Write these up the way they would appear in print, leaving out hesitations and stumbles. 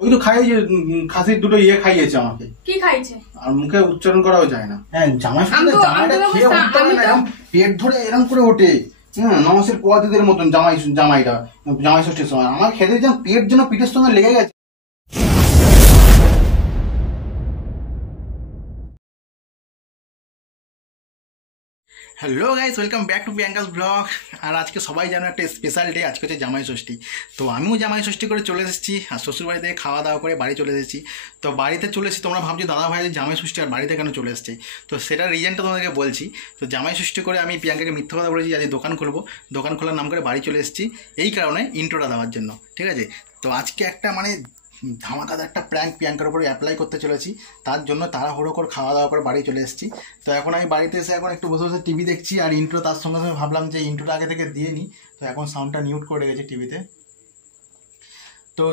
ওই তো খাই যে খাসির দুটো ইয়ে খাইয়েছে আমাকে। কি খাইছে? আর মুখে উচ্চারণ করাও যায় না। হ্যাঁ জামাই জামাইটা খেয়ে উঠতে পারে না, এরকম পেট ধরে এরকম করে ওঠে। হ্যাঁ নমসের পোয়াতিদের মতন জামাইটা জামাই ষষ্ঠীর সময় আমার খেতে যেন পেট যেন পিঠের সঙ্গে লেগে গেছে। Hello guys, welcome back to Priyanka's blog. আর আজকে সবাই জানো একটা স্পেশাল ডে, আজকে হচ্ছে জামাই ষষ্ঠী। তো আমিও জামাই ষষ্ঠী করে চলে এসেছি আর শ্বশুরবাড়ি থেকে খাওয়া দাওয়া করে বাড়ি চলে এসেছি। তো বাড়িতে চলে এসেছি, তোমরা ভাবছি দাদা ভাই জামাই ষষ্ঠী আর বাড়িতে কেন চলে এসেছি। তো সেটার রিজনটা তোমাদেরকে বলছি। তো জামাই ষষ্ঠী করে আমি প্রিয়াঙ্কাকে মিথ্যা কথা বলেছি আজ দোকান খুলবো, দোকান খোলার নাম করে বাড়ি চলে এসেছি এই কারণে ইন্ট্রোটা দেওয়ার জন্য, ঠিক আছে। তো আজকে একটা ধামাকাদার একটা প্র্যাঙ্ক প্রিয়াঙ্কার উপরে অ্যাপ্লাই করতে চলেছি, তার জন্য তাড়াহুড়ো করে খাওয়া দাওয়া করে বাড়ি চলে এসেছি। তো এখন আমি বাড়িতে এসে এখন একটু বসে বসে টিভি দেখছি আর ইন্ট্রো তার সঙ্গে সঙ্গে ভাবলাম যে ইন্ট্রোটা আগে থেকে দিয়ে নিই। তো এখন সাউন্ডটা মিউট করে রেখেছি টিভিতে। তো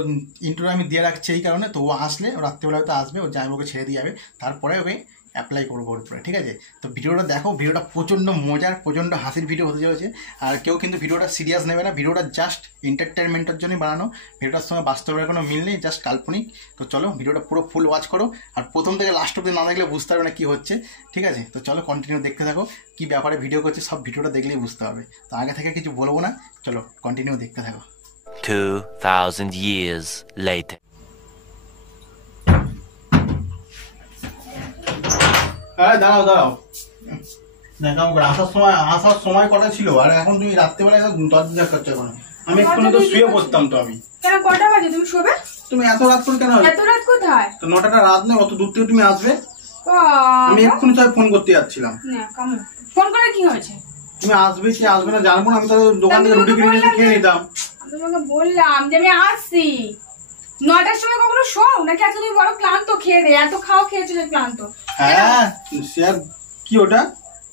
ইন্ট্রো আমি দিয়ে রাখছি এই কারণে, তো ও আসলে ও রাত্রিবেলা হয়তো আসবে, ও জামাইবাবুকে ছেড়ে দিয়ে যাবে, তারপরে ওকে অ্যাপ্লাই করবো ওর উপরে, ঠিক আছে। তো ভিডিওটা দেখো, ভিডিওটা প্রচণ্ড মজার প্রচণ্ড হাসির ভিডিও হতে চলেছে। আর কেউ কিন্তু ভিডিওটা সিরিয়াস নেবে না, ভিডিওটা জাস্ট এন্টারটেনমেন্টের জন্যই বানানো, ভিডিওটার সঙ্গে বাস্তবের কোনো মিল নেই, জাস্ট কাল্পনিক। তো চলো ভিডিওটা পুরো ফুল ওয়াচ করো, আর প্রথম থেকে লাস্ট অব্দি না দেখলে বুঝতে পারবে না কী হচ্ছে, ঠিক আছে। তো চলো কন্টিনিউ দেখতে থাকো, কী ব্যাপারে ভিডিও করছে সব ভিডিওটা দেখলেই বুঝতে পারবে। তো আগে থেকে কিছু বলবো না, চলো কন্টিনিউ দেখতে থাকো। 2000 years later. হ্যাঁ দাঁড়াও দাঁড়াও, আসার সময় কটা ছিল আর এখন তুমি রাত্রেবেলা দরজা করছো এখন? আমি এক্ষুনি তো শুয়ে পড়তাম। তো আমি কেন, কটা বাজে তুমি শোবে? তুমি এত রাত করে কেন? এত রাত কোথায়? তো 9টা রাত নেই, অত দূর থেকে তুমি আসবে? আমি এক্ষুনি সবাই ফোন করতে যাচ্ছিলাম। ফোন করে কি হয়েছে? তুমি আসবে কি আসবে না জানবো না, আমি তাহলে দোকান থেকে রুটি কিনে এসে খেয়ে নিতাম। আমি তোমাকে বললাম যে আমি আসছি 9টার সময়। কখনো শো নাকি আজকে তুমি বড় ক্লান্ত খেয়ে দে, এত খাওয়া খেয়েছো যে ক্লান্ত। হ্যাঁ স্যার কি ওটা?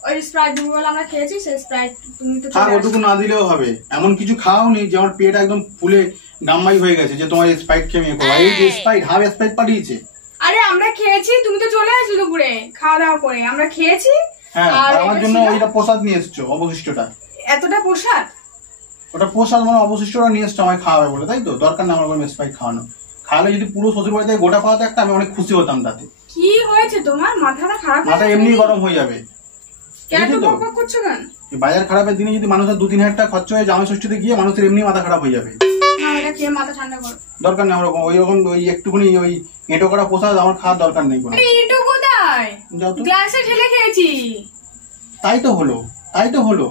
ওই স্প্রাইট দুপুরবেলা আমরা খেয়েছি, সেই স্প্রাইট তুমি তো থাক, ওটুকু না দিলেও হবে। এমন কিছু খাওনি যে আমার পেট একদম ফুলে গাম্বাই হয়ে গেছে যে তোমার স্প্রাইট খেয়ে মেয়ে করো। এই যে স্প্রাইট হাফ স্প্রাইট পাঠিয়েছে। আরে আমরা খেয়েছি, তুমি তো চলে আসলে দুপুরে খাওয়া দাওয়া করে, আমরা খেয়েছি। হ্যাঁ আমার জন্য ওইটা প্রসাদ নিয়ে এসছো, অবশিষ্টটা। এতটা প্রসাদ? ওটা প্রসাদ মানে অবশিষ্টটা নিয়ে এসছো আমায় খাওয়াবে বলে, তাই তো? দরকার না আমার কোনো স্প্রাইট খাওয়ানো। খাওয়ালে যদি পুরো শ্বশুর বাড়ি থেকে গোটা পাওয়াতে একটা, আমি অনেক খুশি হতাম তাতে। কি হয়েছে তোমার? মাথাটা খারাপ? মাথা এমনি গরম হয়ে যাবে। কেন বকবক করছো কেন? বাজার খারাপের দিনে যদি মানুষের 2-3 হাজার টাকা খরচ হয়ে জামাই ষষ্ঠীতে গিয়ে মানুষের এমনি মাথা খারাপ হয়ে যাবে। মাথা ঠান্ডা করো, দরকার নেই ওরকম ওই একটুখানি ওই এঁটো করা প্রসাদ আমার খাওয়ার দরকার নেই কোনো। এঁটো কোথায়? গ্লাসে ঢেলে খেয়েছি। তাই তো হলো।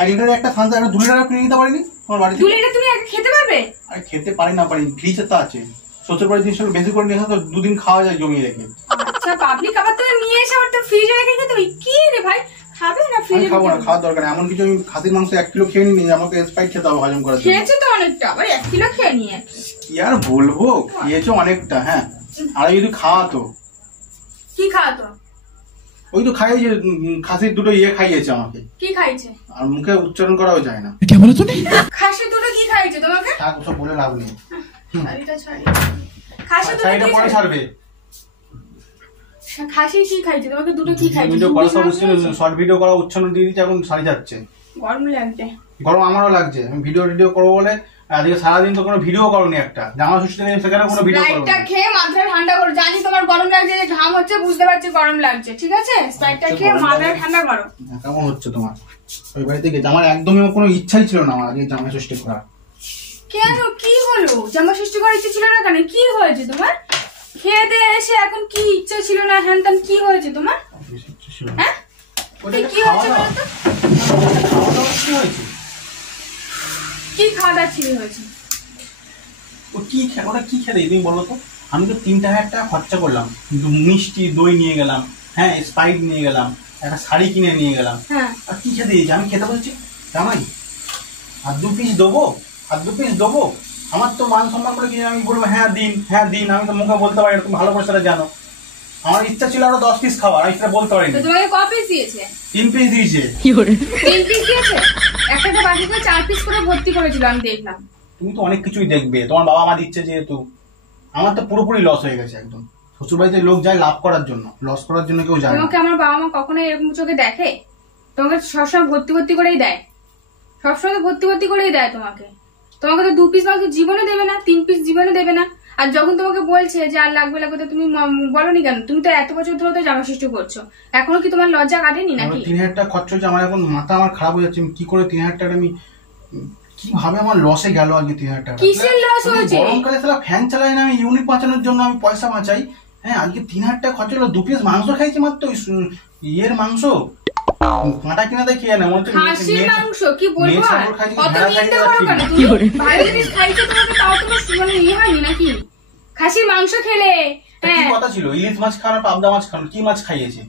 আর এটার একটা ফান্সা একটা 2 লিটার কিনে নিতে পারিনি আমার বাড়িতে? 2 লিটার তুমি আগে খেতে পারবে? আরে খেতে পারি না পারি, ফ্রিজে তো আছে। শ্বশুর বাড়ির জিনিস বেশি করে নিয়ে তো 2 দিন খাওয়া যায় জমিয়ে রেখে। আচ্ছা পাবলিক আবার তুমি নিয়ে এসে আবার তো ফ্রিজে রেখে খেতে হবে? কি রে ভাই, খাবে না ফ্রিজে? খাবো না, খাওয়ার দরকার নেই। এমন কিছু আমি খাসির মাংস 1 কিলো খেয়ে নিই, আমাকে স্প্রাইট খেতে হবে হজম করার জন্য। খেয়েছো তো অনেকটা, আবার 1 কিলো খেয়ে নিয়ে। কি আর বলবো, খেয়েছো অনেকটা। হ্যাঁ আর যদি খাওয়াতো। কি খাওয়াতো? ওই তো খাই যে খাসির দুটো ইয়ে খাইয়েছে আমাকে। কি খাইছে? আর মুখে উচ্চারণ করাও যায় না। খাসি দুটো কি খাইছে তোমাকে? থাক ওসব বলে লাভ নেই। খাসি দুটো ছাইটা পরে ছাড়বে। খাসি কি খাইছে তোমাকে? দুটো কি খাইছে? ভিডিও করা সব শর্ট ভিডিও করা উচ্চারণ দিয়ে দিচ্ছে, এখন সারি যাচ্ছে। গরম লাগছে। গরম আমারও লাগছে। আমি ভিডিও করবো বলে আজকে সারাদিন তো কোনো ভিডিও করনি একটা। জামা ষষ্ঠী থেকে সেখানে কোনো ভিডিও করো না। স্প্রাইটটা খেয়ে মাথা ঠান্ডা করো। জানি তোমার গরম লাগছে, যে ঘাম হচ্ছে বুঝতে পারছি গরম লাগছে, ঠিক আছে? স্প্রাইটটা খেয়ে মাথা ঠান্ডা করো। কেমন হচ্ছে তোমার ওই বাড়ি থেকে? আমার একদমই কোনো ইচ্ছাই ছিল না আমার আজকে জামা ষষ্ঠী করার। কেন, কি হলো? জামা ষষ্ঠী করার ইচ্ছে ছিল না কেন? কি হয়েছে তোমার? খেয়ে দিয়ে এসে এখন কি ইচ্ছা ছিল না হ্যান ত্যান, কি হয়েছে তোমার? হ্যাঁ কি হয়েছে বলো তো? কি খাওয়া দাওয়া ছিল হয়েছে? ওটা কি খেতে তুমি বলো তো? আমি তো 3,000 টাকা খরচা করলাম, কিন্তু মিষ্টি দই নিয়ে গেলাম, হ্যাঁ স্প্রাইট নিয়ে গেলাম, একটা শাড়ি কিনে নিয়ে গেলাম। হ্যাঁ আর কি খেতে দিয়েছি? আমি খেতে বলছি জামাই আর 2 পিস দেবো? আমার তো মান সম্মান করে কিনে আমি বলবো হ্যাঁ দিন। আমি তো মুখে বলতে পারি, তুমি ভালো করে সেটা জানো। আমার ইচ্ছা ছিল আরো 10 পিস খাওয়ার, আমি সেটা বলতে পারিনি। তোমাকে ক পিস দিয়েছে? 3 পিস দিয়েছে। 3 পিস দিয়েছে? একটা বাকি করে 4 পিস করে ভর্তি করেছিল, আমি দেখলাম। তুমি তো অনেক কিছুই দেখবে, তোমার বাবা মা দিচ্ছে যেহেতু। আমার তো পুরোপুরি লস হয়ে গেছে একদম। শ্বশুরবাড়িতে লোক যায় লাভ করার জন্য, লস করার জন্য কেউ যায় না। তোমাকে আমার বাবা মা কখনো এরকম চোখে দেখে? তোমাকে সবসময় ভর্তি করেই দেয়, সবসময় ভর্তি করেই দেয় তোমাকে। তোমাকে তো 2 পিস মাংস জীবনে দেবে না, 3 পিস জীবনে দেবে না। আর যখন তোমাকে বলছে যে আর লাগবে লাগবে তো তুমি বলনি কেন? তুমি তো এত বছর ধরে তো জামা ষষ্ঠী করছো, এখনো কি তোমার লজ্জা কাটেনি নাকি? 3000 টাকা খরচ হচ্ছে আমার, এখন মাথা আমার খারাপ হয়ে যাচ্ছে। কি করে 3000 টাকা আমি কিভাবে আমার লসে গেল আজকে 3000 টাকা? কিসের লস হয়েছে? গরমকালে সারা ফ্যান চালাই না, আমি ইউনিট বাঁচানোর জন্য আমি পয়সা বাঁচাই। হ্যাঁ, আজকে 3000 টাকা খরচ হলো। 2 পিস মাংস খাইছি মাত্র, ইয়ের মাংস, কাঁটা কিনা দিয়ে খেয়ে না, মনে হচ্ছে খাসির মাংস। কি বলবো মেয়ে আর? ছাগল খাইছি, কত ভেড়া নিন্দে খাইছি, করো কেন তুমি? বাইরে জিনিস খাইছো তোমাকে, তাও তোমার মানে ইয়ে হয়নি নাকি? খাসির মাংস খেলে, তা কি হ্যাঁ। কথা ছিল? ইলিশ মাছ খাওয়ানো, পাবদা মাছ খাওয়ানো, কি মাছ খাইয়েছে?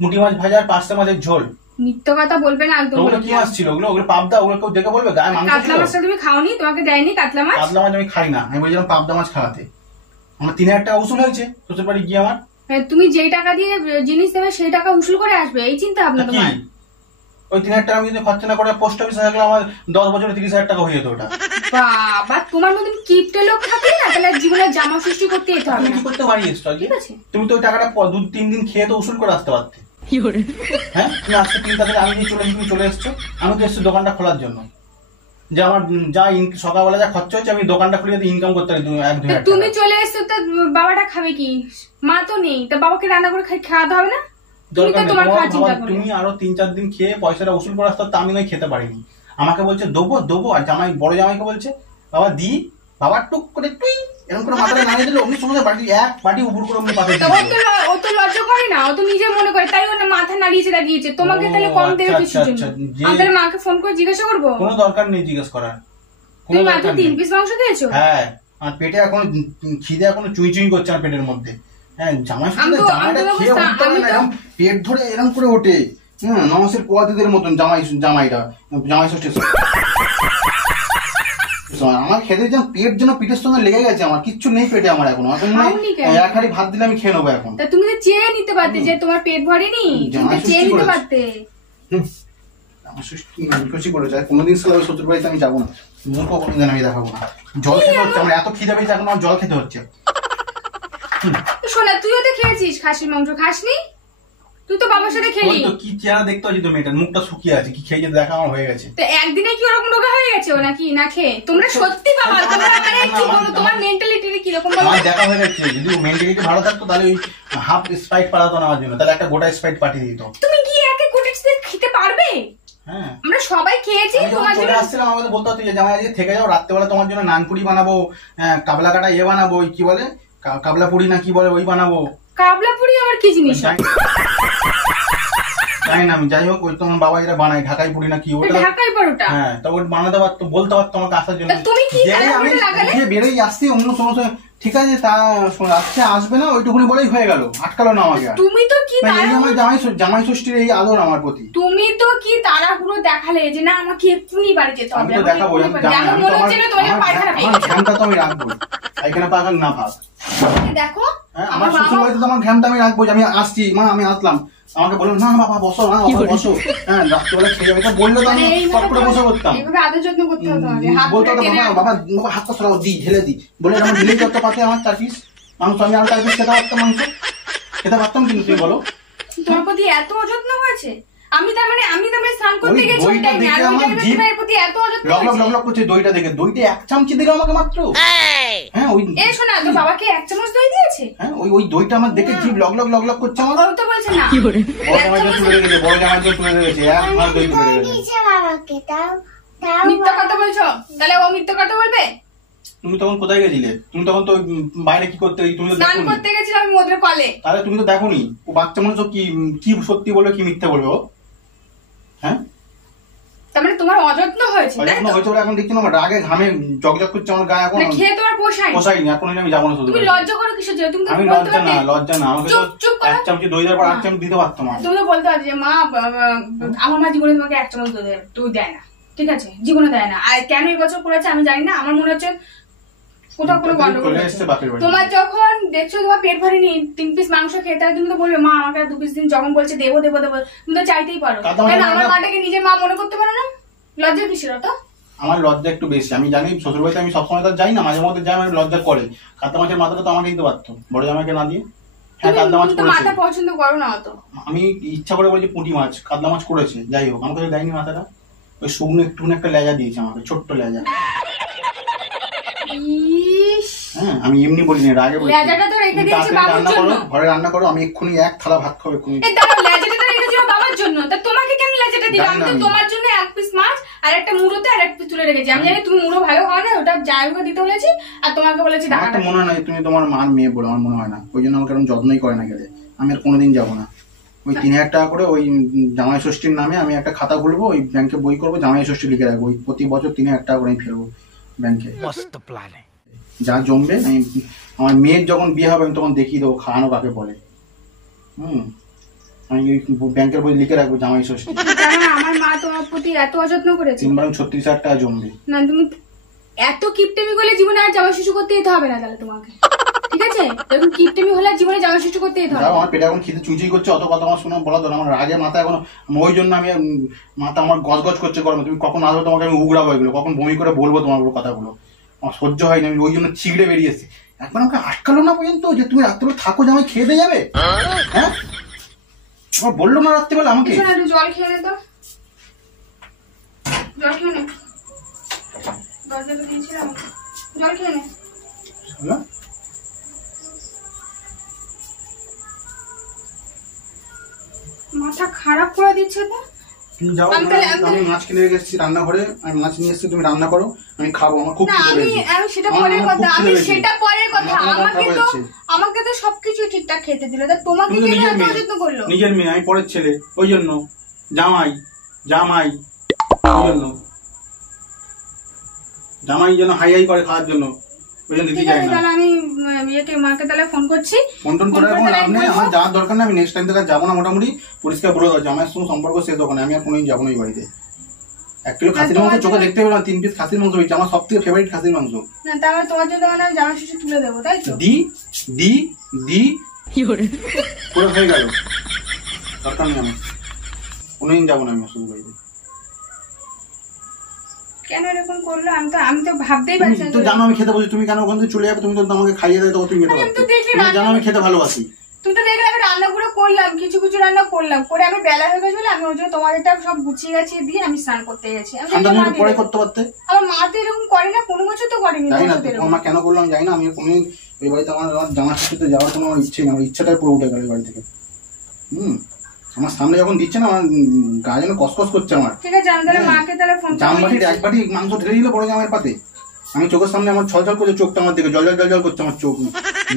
মুটি মাছ ভাজা আর পাঁচটা মাছের ঝোল। মিথ্যা কথা বলবে না একদম। ওগুলো কি মাছ ছিল? ওগুলো পাবদা, ওগুলো কেউ দেখে বলবে গায়ে মাংস ছিল? কাতলা মাছটা তুমি খাওনি? তোমাকে দেয়নি কাতলা মাছ? পাবদা মাছ আমি খাই না, আমি বলছিলাম পাবদা মাছ খাওয়াতে। আমার 3000 টাকা উসুল হয়েছে শ্বশুর বাড়ি গিয়ে আমার। হ্যাঁ, তুমি যেই টাকা দিয়ে জিনিস দেবে সেই টাকা উসুল করে আসবে, এই চিন্তা ভাবনা কি তোমার? ওই 3000 টাকা আমি যদি খরচা না করে পোস্ট অফিসে থাকলে আমার 10 বছরে 30,000 টাকা হয়ে যেত ওটা। বাবা, তোমার মতন কিপটে লোক থাকলে না তাহলে জীবনে জামা সৃষ্টি করতে যেতে হবে তুমি না। কি করতে পারি এসছো আজকে? ঠিক আছে। তুমি তো ওই টাকাটা 2-3 দিন খেয়ে তো উসুল করে আসতে পারতে। হ্যাঁ, তুমি আজকে 3 তারিখে আমি নিয়ে তুমি চলে এসছো। আমি তো এসছি দোকানটা খোলার জন্য, যে আমার যা সকালবেলা যা খরচা হচ্ছে আমি দোকানটা খুলে যদি ইনকাম করতে পারি 1-2,000 তুমি টাকা। চলে এসছো তো বাবাটা খাবে কি? মা তো নেই, তা বাবাকে রান্না করে খাওয়াতে হবে না? তুমি দরকার তো নেই, তোমার খাওয়ার চিন্তা বাবা, করো। তুমি আরো 3-4 দিন খেয়ে পয়সাটা উসুল করে আসতে, আমি নয় খেতে পারিনি। আমাকে বলছে দেবো দেবো, আর জামাই, বড় জামাইকে বলছে বাবা দি, বাবা টুক করে টুই এরকম করে মাথাটা নাড়িয়ে দিলে অমনি সঙ্গে বাটি এক বাটি উপর করে অমনি পাঠিয়ে তা ও তো লজ্জা করে না, ও তো নিজে মনে করে, তাই ও না মাথা নাড়িয়েছে দাঁড়িয়েছে। তোমাকে তাহলে কম দেবে কিছুর জন্য? আমি তাহলে মাকে ফোন করে জিজ্ঞাসা করবো? কোনো দরকার নেই জিজ্ঞেস করার, তুমি কোনো মাত্র দরকার নেই। 3 পিস মাংস খেয়েছো? হ্যাঁ, আর পেটে এখন খিদে এখনো চুই চুই করছে আমার পেটের মধ্যে। হ্যাঁ, জামাই আমি তো- জামাইটা আমি তো খেয়ে বুঝতাম, উঠতে পারে আমি না, তো- এরকম পেট ধরে এরকম করে ওঠে। হ্যাঁ, নমসের পোয়াতিদের মতন জামাইটা জামাই ষষ্ঠী। আমার খেতে যেন পেট যেন পিঠের সঙ্গে লেগে গেছে, আমার কিচ্ছু নেই পেটে আমার এখন। এখন খাওনি কেন? এক হাঁড়ি ভাত দিলে আমি খেয়ে নেবো এখন। তা তুমি তো চেয়ে নিতে পারতে যে তোমার পেট ভরেনি, তুমি তো জামাই চেয়ে ষষ্ঠী নিতে করেছে। পারতে। আমার ষষ্ঠী খুশি করেছে, আর কোনোদিন সালা শ্বশুর বাড়িতে আমি যাবো না, মুখও কোনোদিন আমি দেখাবো না। জল খেতে হচ্ছে আমার, এত খিদে পেয়েছে এখন আমার জল খেতে হচ্ছে। শোনা, তুইও তো খেয়েছিস খাসির মাংস, খাসনি? তুই তো বাবার সাথে খেলি। ওই তো কি চেহারা দেখতে পাচ্ছি তো মেয়েটার, মুখটা শুকিয়ে আছে, কি খেয়ে দেখা আমার হয়ে গেছে। তো একদিনে কি ওরকম রোগা হয়ে গেছে ও নাকি না খেয়ে? তোমরা সত্যি বাবা, তোমরা মানে কি বলো, তোমার মেন্টালিটি কি রকম বলো? আমার দেখা হয়ে গেছে, যদি মেন্টালিটি ভালো থাকতো তাহলে ওই হাফ স্প্রাইট পাঠাতো না আমার জন্য, তাহলে একটা গোটা স্প্রাইট পাঠিয়ে দিত। তুমি কি একে কোটেক্স দিয়ে খেতে পারবে? হ্যাঁ, আমরা সবাই খেয়েছি আমি যখন তোমার চলে জন্য। আসছিলাম আমাকে বলতে হতো যে জামাই আজকে থেকে যাও, রাত্রেবেলা তোমার জন্য নানপুরি বানাবো, কাবলা কাটা ইয়ে বানাবো, ওই কি বলে কাবলা পুরি না কি বলে ওই বানাবো। কাবলা পুরি আবার কি জিনিস? জানি না আমি, যাই হোক ওই তোমার বাবা যেটা বানায় ঢাকাই পুরি না কি ওটা। ঢাকাই পরোটা। হ্যাঁ, তা ওটা বানাতে পারতো, বলতে পারতো আমাকে আসার জন্য। তা তুমি কি যেই আমি তাড়াহুড়ো লাগালে? উঠে বেরোই আসছি অন্য সমস্ত, ঠিক আছে তা আসছে আসবে না ওইটুকুনি বলেই হয়ে গেল, আটকালো না আমাকে আর। তুমি তো কি না, এই তাড়াহুড়ো- আমার জামাই ষষ্ঠীর এই আদর আমার প্রতি। তুমি তো কি তাড়াহুড়ো দেখালে যে না আমাকে এক্ষুনি বাড়ি যেতে আমি হবে, তো আমাকে দেখাবো, এক্ষুনি আমি বাড়ি- জামাই, এমন আমি মনে তো হচ্ছে না তোমার আমার পায়খানা পেয়ে ঘ্যামটা তো আমি রাখবো, এখানে পাকা না পাক। দেখো হ্যাঁ, আমার আমার শ্বশুর বাবা বাড়িতে তো আমার ঘ্যামটা আমি রাখবো, যে আমি আসছি মা আমি আসলাম, আমাকে বললো না বাবা বসো, না বাবা বসো। হ্যাঁ, রাত্রিবেলা খেয়ে যাবে, এটা বললে তো আমি মানে সব করে বসে করতাম। এইভাবে আদর যত্ন করতে হতো আমাদের, হাত বলতো ধরে তো টেনে বাবা বাবা হাতটা সরাও, দি ঢেলে দি বলে আমার ঢেলে করতে পারতে আমার 4 পিস মাংস, আমি আর 4 পিস খেতে পারতাম মাংস, খেতে পারতাম। কিন্তু তুমি বলো তোমার প্রতি এত অযত্ন হয়েছে? আমি তার মানে স্নান করতে ওই গেছি ওই দইটা টাইমে, আর দেখে ওই আমার টাইমে জিভ তোমার প্রতি এত অযত্ন লক লক হয়েছে? লক লক করছে দইটা দেখে। দইটা 1 চামচি দিল আমাকে মাত্র। হ্যাঁ, ওই এ শোনা, তো বাবাকে 1 চামচ দই দিয়েছে? হ্যাঁ, ওই দইটা আমার দেখে জিভ লক লক লক লক করছে আমার। ও তো বলছে না। বড় জামাইকে তুলে রেখেছে, বড় জামাইকে তুলে রেখেছে, এক মাস দই তুলে রেখেছে। মিথ্যা কথা বলছো? তাহলে ও মিথ্যা কথা বলবে? তুমি তখন কোথায় গেছিলে? তুমি তখন তো ওই বাইরে কি করতে, তুমি তো স্নান দেখোনি। করতে গেছিলাম আমি মোদের কলে। তাহলে তুমি তো দেখোনি ও বাচ্চা মানুষ, ও কি কি সত্যি বলবে কি মিথ্যে বলবে ও? হ্যাঁ, তার মানে তোমার অযত্ন হয়েছে তাই এখন তো? হয়েছে বলে এখন দেখছি না আমার রাগে ঘামে জকজক করছে আমার গায়ে, এখন না খেয়ে তোমার পোষায়? পোষাইনি, এখন আমি যাবো না শুধু। তুমি লজ্জা করো কিসের জন্য? তুমি তো আমি বলতে লজ্জা না, পারতে, লজ্জা না, আমাকে তো চুপ চুপ করো। 1 চামচি দই দেওয়ার পর 8 চামচ দিতে পারতাম আমি। তুমি তো বলতে পারো যে মা আমার মা জীবনে তোমাকে 1 চামচ দুধ দেয় না, ঠিক আছে, জীবনে দেয় না। আর কেন এই বছর করেছে আমি জানি না, আমার মনে হচ্ছে কোথাও কোনো গন্ডগোল চলে হচ্ছে। এসছে বাপের বাড়ি। তোমার যখন দেখছো তোমার পেট ভরেনি, 3 পিস মাংস খেতে হয়, তুমি তো বলবে মা আমাকে 2 পিস দিন, যখন বলছে দেবো দেবো দেবো তুমি তো চাইতেই পারো। কাদা মাছ কেন আমার আমরা- মাটাকে নিজের মা মনে করতে পারো না? লজ্জা কিসের তো? আমার লজ্জা একটু বেশি, আমি জানি শ্বশুর বাড়িতে আমি সবসময় তো যাই না, মাঝে মধ্যে যাই, আমার লজ্জা করে। কাতলা মাছের মাথাটা তো আমাকে দিতে পারতো, বড় জামাইকে না দিয়ে। হ্যাঁ, কাতলা মাছ তুমি তো করেছে, মাথা পছন্দ করো না অত। আমি ইচ্ছা করে বলছি পুঁটি মাছ, কাতলা মাছ করেছে, যাই হোক আমাকে তো দেয়নি মাথাটা। ওই শুকনো একটু একটা লেজা দিয়েছে আমাকে, ছোট্ট লেজা। ইস, হ্যাঁ, আমি এমনি বলিনি, রাগে বলেছি। লেজাটা তো রেখে দিয়েছি বাবার জন্য। ঘরে রান্না করো, আমি এক্ষুনি এক থালা ভাত খাবো এক্ষুনি। এই দাঁড়াও, লেজাটা তো রেখেছি বাবার জন্য, তা তোমাকে কেন লেজাটা দিলাম? আমি তো তোমার জন্য এক পিস মাছ আর একটা মুড়োতে আর এক পিস তুলে রেখেছি। আমি জানি তুমি মুড়ো ভালো খাও না, ওটা জায়গা দিতে বলেছি আর তোমাকে বলেছি আমার দাঁড়া। তো মনে হয় না তুমি তোমার মার মেয়ে বলে, আমার মনে হয় না। ওই জন্য আমাকে এরকম যত্নই করে না গেলে। আমি আর কোনোদিন যাবো না। ওই 3000 টাকা করে ওই জামাই ষষ্ঠীর নামে আমি একটা খাতা খুলবো, ওই ব্যাংকে বই করবো, জামাই ষষ্ঠী লিখে রাখবো। ওই প্রতি বছর 3000 টাকা করে আমি ফেলবো ব্যাংকে। যা জমবে আমি, আমার মেয়ের যখন বিয়ে হবে আমি তখন দেখিয়ে দেবো খাওয়ানো কাকে বলে। আমি ওই ব্যাংকের বই লিখে রাখবো জামাই ষষ্ঠী। আমার মা তোমার প্রতি এত অযত্ন করেছে, 36,000 টাকা জমবে না তুমি এত কিপটেমি করলে জীবনে আর জামা শিশু করতে যেতে হবে না তাহলে তোমাকে, ঠিক আছে? এরকম কিপটেমি হলে জীবনে জামা শিশু করতে যেতে হবে। আমার পেটে এখন খিদে চুইচুই করছে, অত কথা আমার শোনা বলা ধর। আমার রাগে মাথা এখন, ওই জন্য আমি মাথা আমার গজগজ করছে গরমে। তুমি কখন আসবে তোমাকে আমি উগড়াবো এগুলো, কখন বমি করে বলবো তোমার কথাগুলো। আমার সহ্য হয়নি, আমি ওই জন্য চিগড়ে বেরিয়ে এসেছি। একবার আমাকে আটকালো না পর্যন্ত যে তুমি রাত্রে থাকো, যে আমি খেয়ে দিয়ে যাবে। হ্যাঁ, আমার বললো না রাত্রিবেলা আমাকে। একটু জল খেয়ে নে তো, জল খেয়ে নে, দরজা তো দিয়েছিলাম, জল খেয়ে নে। মাথা খারাপ করে দিচ্ছে তো। তুমি যাও, আমি মাছ কিনে রেখে এসেছি রান্নাঘরে, আমি মাছ নিয়ে এসেছি, তুমি রান্না করো, আমি খাবো। আমার খুব খিদে পেয়েছে। আমি সেটা পরের কথা, আমি সেটা পরের কথা। আমাকে তো সবকিছু ঠিকঠাক খেতে দিল, তা তোমাকে কেন এত অযত্ন করলো? নিজের মেয়ে, আমি পরের ছেলে, ওই জন্য জামাই জামাই ওই জন্য জামাই যেন হাই হাই করে খাওয়ার জন্য, ওই জন্য দিতে চাই না। তাহলে আমি ইয়েকে মাকে তাহলে ফোন করছি। ফোন টোন করে কোনো লাভ নেই, আমার যাওয়ার দরকার নেই। আমি নেক্সট টাইম থেকে যাবো না, মোটামুটি পরিষ্কার বলে দেওয়া। জামাইয়ের সঙ্গে সম্পর্ক শেষ দোকানে, আমি আর কোনোদিন যাবো না এই বাড়িতে। 1 কিলো খাসির মাংস চোখে দেখতে পেলাম, 3 পিস খাসির মাংস হয়েছে, আমার সব থেকে ফেভারিট খাসির মাংস। না তাহলে তোমার জন্য মানে জামা শিশু তুলে দেবো, তাই তো? দি দি দি পুরো হয়ে গেল, দরকার নেই আমার। কোনোদিন যাবো না আমি শ্বশুর বাড়িতে। কেন এরকম করলো? আমি তো ভাবতেই পারছি না। তুমি জানো আমি খেতে বসে, তুমি কেন ওখান থেকে চলে যাবে? তুমি তো আমাকে খাইয়ে দেবে, তখন তুমি খেতে পারো। তুমি জানো আমি খেতে ভালোবাসি। তুমি তো দেখলে আমি রান্নাগুলো করলাম, কিছু কিছু রান্না করলাম, করে আমি বেলা হয়ে গেছিল, আমি ওই জন্য তোমাদেরটা সব গুছিয়ে গাছিয়ে দিয়ে আমি স্নান করতে গেছি। পরে করতে পারতে। আমার মা তো এরকম করে না, কোনো বছর তো করেনি। জানি না তোমার মা কেন করলাম জানি না। আমি কোনোদিন এই বাড়িতে আমার জামার সাথে যাওয়ার কোনো ইচ্ছে নেই, আমার ইচ্ছাটাই পুরো উঠে গেল এই বাড়ি থেকে। আমার সামনে যখন দিচ্ছে না, আমার গা যেন কসকস করছে আমার। ঠিক আছে, আমি তাহলে মাকে তাহলে ফোন করব। জামবাটির 1 বাটি মাংস ঢেলে দিল বড় জামাইয়ের পাতে। আমি চোখের সামনে আমার ছলছল করছে, চোখটা আমার দিকে জল জল জল করছে আমার চোখ।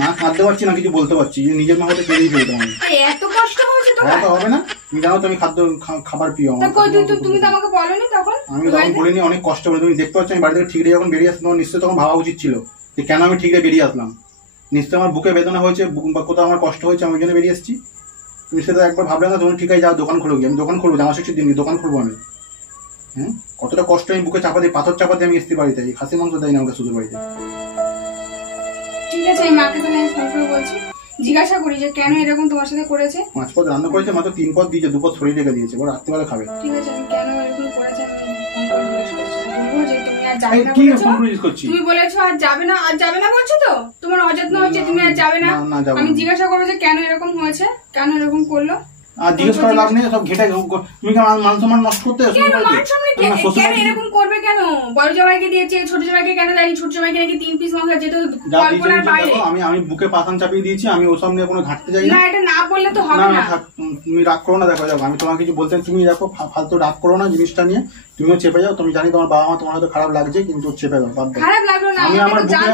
না কাঁদতে পারছি না কিছু বলতে পারছি, নিজের মা হতে বেরিয়ে ফেলতাম আমি। এত কষ্ট হচ্ছে তোমার? তো হবে না, তুমি জানো তো আমি খাবার প্রিয় আমার। তুমি তো আমাকে বলোনি তখন। আমি তখন বলিনি, অনেক কষ্ট করে। তুমি দেখতে পাচ্ছ আমি বাড়ি থেকে ঠিক যখন বেরিয়ে আসলাম, নিশ্চয়ই তখন ভাবা উচিত ছিল যে কেন আমি ঠিক বেরিয়ে আসলাম। নিশ্চয়ই আমার বুকে বেদনা হয়েছে বা কোথাও আমার কষ্ট হয়েছে, আমি ওই জন্য বেরিয়ে এসেছি। তুমি সেটা একবার ভাবলে না, তুমি ঠিক আছে যাও দোকান খুলো গিয়ে। আমি দোকান খুলবো, জামা ষষ্ঠীর দিন দোকান খুলবো আমি। হ্যাঁ, কতটা কষ্ট আমি বুকে চাপা দিই, পাথর চাপা দিয়ে আমি এসছি বাড়িতে। এই খাসি মাংস দেয় না আমাকে শুধু বাড়িতে। ঠিক আছে, আমি মাকে তাহলে ফোন করে বলছি, জিজ্ঞাসা করি যে কেন এরকম তোমার সাথে করেছে। 5 পদ রান্না করেছে, মাত্র 3 পদ দিয়েছে, 2 পদ ছড়িয়ে রেখে দিয়েছে, ওরা রাত্রিবেলা খাবে। ঠিক আছে, আমি কেন এরকম করেছে আমি ফোন করে জিজ্ঞাসা করছি। বলবো যে তুমি আর যাবে না কি বলেছো। ফোন করে করছি? তুমি বলেছো আর যাবে না বলছো তো, তোমার অযত্ন হচ্ছে, তুমি আর যাবে না। আমি জিজ্ঞাসা করবো যে কেন এরকম হয়েছে, কেন এরকম করলো। আর জিজ্ঞেস করার লাভ নেই, সব ঘেটে। তুমি কেন মান সম্মান নষ্ট করতে আসছো? কেন এরকম করবে? কেন বড় জামাইকে দিয়েছে, ছোট জামাইকে কেন দেয়নি? ছোট জামাইকে নাকি 3 পিস মাংস, যেটা কল্পনার বাইরে। আমি বুকে পাথান চাপিয়ে দিয়েছি, আমি ওসব নিয়ে কোনো ঘাটতে যাই না। এটা না বললে তো হবে না। তুমি রাগ করো না, দেখো আমি তোমাকে কিছু বলতে, তুমি দেখো ফালতু রাগ করো না জিনিসটা নিয়ে, তুমিও চেপে যাও। তুমি জানি তোমার বাবা মা তোমার হয়তো খারাপ লাগছে, কিন্তু চেপে যাও, বাদ দাও। খারাপ লাগলো না, আমি আমার বুকে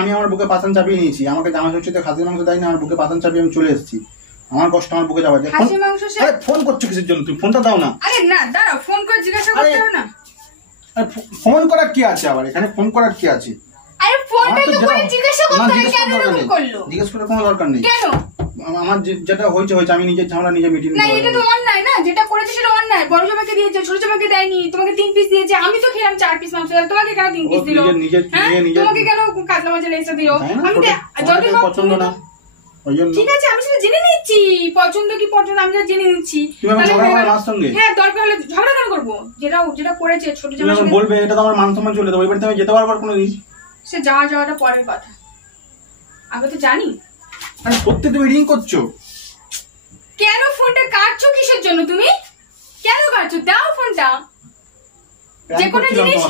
আমি আমার বুকে পাথান চাপিয়ে নিয়েছি। আমাকে জামা ষষ্ঠীতে খাসির মাংস দেয়নি, আমার বুকে পাথান চাপিয়ে আমি চলে এসেছি। আমার কষ্ট আমার বুকে যাওয়া যায়। খাসি মাংস ফোন করছো কিসের জন্য? তুমি ফোনটা দাও না। আরে না, দাঁড়াও, ফোন করে জিজ্ঞাসা করতে হবে না। ফোন করার কি আছে আবার এখানে? ফোন করার কি আছে? আরে ফোনটা তো করে জিজ্ঞাসা করতে হবে কেন এরকম করলো। জিজ্ঞেস করার কোনো দরকার নেই। কেন? আমার যেটা হয়েছে আমি নিজের ঝামেলা নিজে মিটিয়ে না, এটা তো অন্যায় না, যেটা করেছে সেটা অন্যায়। বড় জামাইকে দিয়েছে, ছোট জামাইকে দেয়নি। তোমাকে 3 পিস দিয়েছে, আমি তো খেলাম 4 পিস মাংস, তোমাকে কেন 3 পিস দিল? তোমাকে কেন কাতলা মাছের লেসা দিল? আমি যদি পছন্দ না, ঠিক আছে, আমি সেটা জেনে নিচ্ছি, পছন্দ কি পছন্দ আমি জেনে নিচ্ছি। হ্যাঁ, দরকার হলে ঝগড়া কেন করবো? যেটা করেছে ছোট জামাই বলবে, এটা তো আমার মান সম্মান চলে যাবে। ওই বাড়িতে আমি যেতে পারবো কোনোদিন? সে যাওয়াটা পরের কথা, আমি তো জানি। আরে সত্যি তুমি রিং করছো কেন? ফোনটা কাটছো কিসের জন্য? তুমি কেন কাটছো? দাও ফোনটা। যে কোনো জিনিস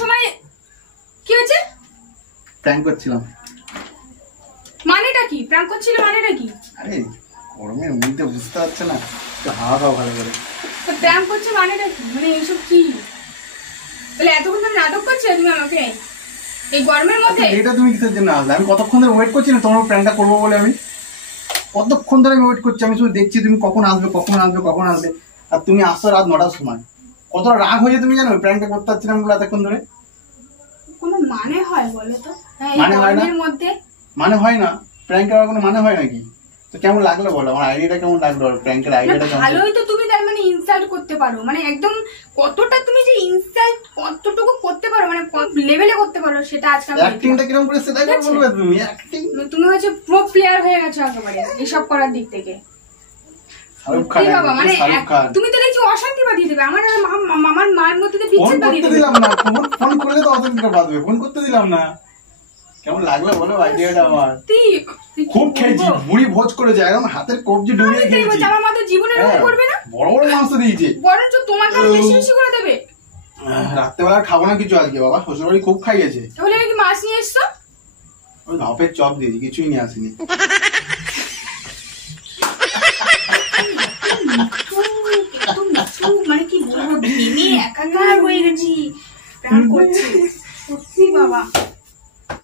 সময় কি হয়েছে? প্র্যাঙ্ক করছিলাম। কি? প্র্যাঙ্ক করছিল মানেটা কি? আরে গরমের মধ্যে বুঝতে পারছে না, একটু হাওয়া খাও ভালো করে। তো প্র্যাঙ্ক করছে মানেটা কি? মানে এইসব কি? তাহলে এতক্ষণ ধরে নাটক করছো তুমি আমাকে এই গরমের মধ্যে? এটা তুমি কিসের জন্য আসলে? আমি কতক্ষণ ধরে ওয়েট করছি না তোমার প্র্যাঙ্কটা করবো বলে। আমি কতক্ষণ ধরে আমি ওয়েট করছি, আমি শুধু দেখছি তুমি কখন আসবে কখন আসবে কখন আসবে, আর তুমি আসছো রাত 9টার সময়। কতটা রাগ হয়েছে তুমি জানো প্র্যাঙ্কটা করতে পারছিলাম বলে এতক্ষণ ধরে? কোনো মানে হয় বলো তো? হ্যাঁ, এই মানে হয় না? গরমের মধ্যে মানে হয় না? প্র্যাঙ্ক করার কোনো মানে হয় নাকি? তো কেমন লাগলো বলো, আমার আইডিয়াটা কেমন লাগলো, প্র্যাঙ্কের না, আইডিয়াটা কেমন? ভালোই তো তুমি তার মানে ইনসাল্ট করতে পারো, মানে একদম কতটা তুমি যে ইনসাল্ট কতটুকু করতে পারো, মানে লেভেলে করতে পারো সেটা আজকে আমি দেখলাম। অ্যাক্টিংটা কিরকম করে সেটা একবার বলবে তুমি? অ্যাক্টিং তুমি হচ্ছে প্রো প্লেয়ার হয়ে গেছো একেবারে এসব করার দিক থেকে। শাহরুখ খান, কি বাবা, মানে শাহরুখ খান। তুমি তো দেখছি অশান্তি বাঁধিয়ে দেবে আমার আমার মার মধ্যে ফোন বিচ্ছেদ বাঁধিয়ে করতে দেবে। দিলাম না, ফোন করলে তো অশান্তিটা বাঁধবে, ফোন করতে দিলাম না। কেমন লাগলো বলো আইডিয়াটা আমার? খুব খেয়েছি, মুড়ি ভোজ করেছে, একদম হাতের কবজি ডুবিয়ে খেয়েছি। আমার মা তো জীবনে এরকম করবে না, বড় বড় মাংস দিয়েছে, বরঞ্চ তোমাকে আরো বেশি বেশি করে দেবে। রাত্রেবেলা খাবো না কিছু আজকে, বাবা শ্বশুরবাড়ি খুব খাইয়েছে। তাহলে কি মাছ নিয়ে এসছো? ওই ভাপের চপ দিয়েছি, কিছুই নিয়ে আসিনি। মানে কি বলবো, ঘেমে একাকার হয়ে গেছি। প্রাণ করছে